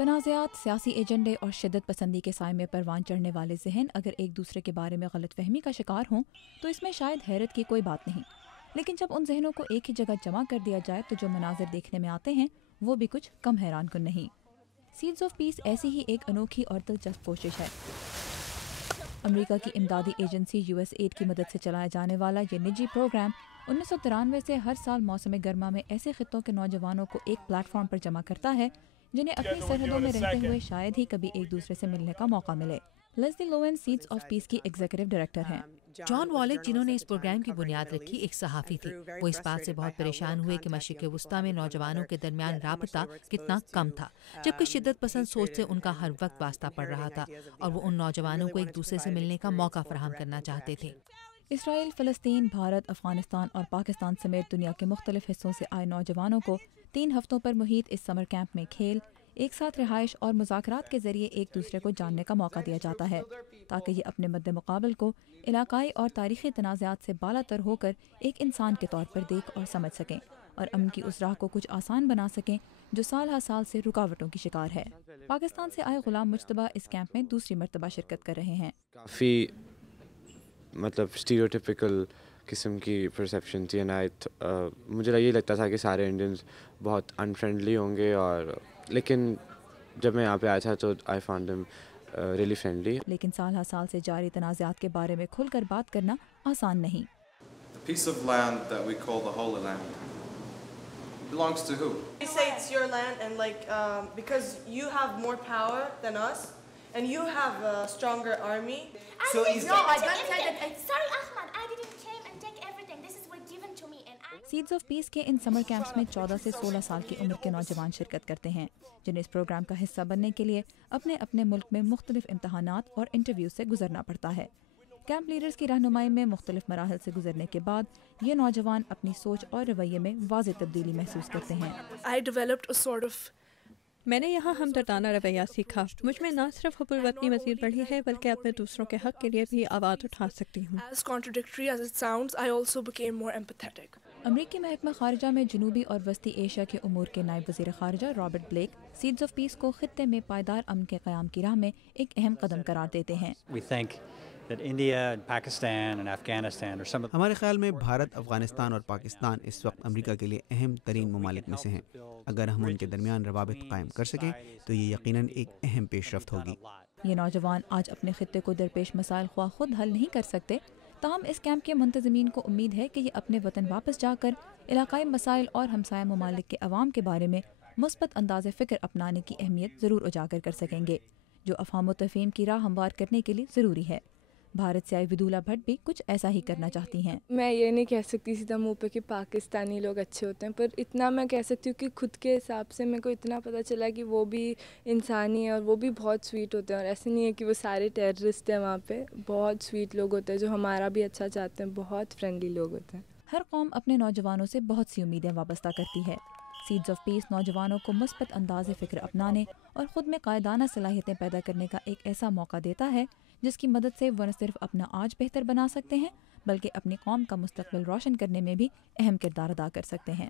تنازعات، سیاسی ایجنڈے اور شدت پسندی کے سائے میں پروان چڑھنے والے ذہن اگر ایک دوسرے کے بارے میں غلط فہمی کا شکار ہوں تو اس میں شاید حیرت کی کوئی بات نہیں، لیکن جب ان ذہنوں کو ایک ہی جگہ جمع کر دیا جائے تو جو مناظر دیکھنے میں آتے ہیں وہ بھی کچھ کم حیران کن نہیں۔ سیڈز آف پیس ایسی ہی ایک انوکھی اور دلچسپ کوشش ہے۔ امریکہ کی امدادی ایجنسی USAID کی مدد سے چلایا جانے والا یہ نجی پروگرام 1993 سے ہر سال موسم گرما میں ایسے خطوں کے نوجوانوں کو ایک پلیٹ فارم پر جمع کرتا ہے جنہیں اپنی سرحدوں میں رہتے ہوئے شاید ہی کبھی ایک دوسرے سے ملنے کا موقع ملے۔ Leslie Levin seeds of peace کی ایگزیکٹو ڈائریکٹر ہیں۔ جان والیک، جنہوں نے اس پروگرام کی بنیاد رکھی، ایک صحافی تھی۔ وہ اس بات سے بہت پریشان ہوئے کہ مشرق وسطیٰ میں نوجوانوں کے درمیان رابطہ کتنا کم تھا، جبکہ شدت پسند سوچ سے ان کا ہر وقت واسطہ پڑ رہا تھا اور وہ ان نوجوانوں کو ایک دوسرے سے ملنے کا موقع فراہم کرنا چاہتے تھے۔ اسرائیل، فلسطین، بھارت، افغانستان اور پاکستان سمیت دنیا کے مختلف حصوں سے آئے نوجوانوں کو 3 ہفتوں پر محیط اس سمر کیمپ میں کھیل، ایک ساتھ رہائش اور مذاکرات کے ذریعے ایک دوسرے کو جاننے کا موقع دیا جاتا ہے تاکہ یہ اپنے مد مقابل کو علاقائی اور تاریخی تنازعات سے بالا تر ہو کر ایک انسان کے طور پر دیکھ اور سمجھ سکیں اور امن کی اس راہ کو کچھ آسان بنا سکیں جو سال ہر سال سے رکاوٹوں کی شکار ہے۔ پاکستان سے آئے غلام مجتبیٰ اس کیمپ میں دوسری مرتبہ شرکت کر رہے ہیں۔ کافی اسٹیریوٹیپیکل قسم کی پرسیپشن تھی، مجھے یہ لگتا تھا کہ سارے انڈینز بہت انفرینڈلی ہوں گے، لیکن جب میں یہاں پہ آیا تھا تو I found them really friendly. لیکن سال ہر سال سے جاری تنازعات کے بارے میں کھل کر بات کرنا آسان نہیں۔ The piece of land that we call the Holy Land belongs to who? We say it's your land, and because you have more power than us, and you have a stronger army. So no, I don't say that. Sorry, Ahmad, I didn't came and take everything. This is what given to me, and I. Seeds of peace کے ان سمر campus میں 14 سے 16 سال کی عمر کے نوجوان شرکت کرتے ہیں جنہیں اس پروگرام کا حصہ بننے کے لیے اپنے اپنے ملک میں مختلف امتحانات اور انٹرویوز سے گزرنا پڑتا ہے۔ کیمپ لیڈرز کی رہنمائی میں مختلف مراحل سے گزرنے کے بعد یہ نوجوان اپنی سوچ اور رویے میں واضح تبدیلی محسوس کرتے ہیں۔ I developed a sort of میں نے یہاں ہمدردانہ رویہ سیکھا۔ مجھ میں نہ صرف حب الوطنی مزید بڑھی ہے بلکہ اپنے دوسروں کے حق کے لیے بھی آواز اٹھا سکتی ہوں۔ as contradictory as it sounds, I also became more empathetic. امریکی محکمہ خارجہ میں جنوبی اور وسطی ایشیا کے امور کے نائب وزیر خارجہ Robert black seeds of peace کو خطے میں پائیدار امن کے قیام کی راہ میں ایک اہم قدم قرار دیتے ہیں۔ ہمارے خیال میں بھارت، افغانستان اور پاکستان اس وقت امریکہ کے لیے اہم ترین ممالک میں سے ہیں۔ اگر ہم ان کے درمیان روابط قائم کر سکیں تو یہ یقیناً ایک اہم پیش رفت ہوگی۔ یہ نوجوان آج اپنے خطے کو درپیش مسائل خواہ خود حل نہیں کر سکتے، تاہم اس کیمپ کے منتظمین کو امید ہے کہ یہ اپنے وطن واپس جا کر علاقائی مسائل اور ہمسایہ ممالک کے عوام کے بارے میں مثبت انداز فکر اپنانے کی اہمیت ضرور اجاگر کر سکیں گے، جو افہام و تفہیم کی راہ ہموار کرنے کے لیے ضروری ہے۔ بھارت سے آئی ودولا بھٹ بھی کچھ ایسا ہی کرنا چاہتی ہیں۔ میں یہ نہیں کہہ سکتی سیدھا منہ پہ کہ پاکستانی لوگ اچھے ہوتے ہیں، پر اتنا میں کہہ سکتی ہوں کہ خود کے حساب سے میرے کو اتنا پتہ چلا کہ وہ بھی انسانی ہیں اور وہ بھی بہت سویٹ ہوتے ہیں، اور ایسے نہیں ہے کہ وہ سارے ٹیررسٹ ہیں، وہاں پہ بہت سویٹ لوگ ہوتے ہیں جو ہمارا بھی اچھا چاہتے ہیں، بہت فرینڈلی لوگ ہوتے ہیں۔ ہر قوم اپنے نوجوانوں سے بہت سی امیدیں وابستہ کرتی ہے۔ سیڈز آف پیس نوجوانوں کو مثبت انداز فکر اپنانے اور خود میں قائدانہ صلاحیتیں پیدا کرنے کا ایک ایسا موقع دیتا ہے جس کی مدد سے وہ نہ صرف اپنا آج بہتر بنا سکتے ہیں بلکہ اپنی قوم کا مستقبل روشن کرنے میں بھی اہم کردار ادا کر سکتے ہیں۔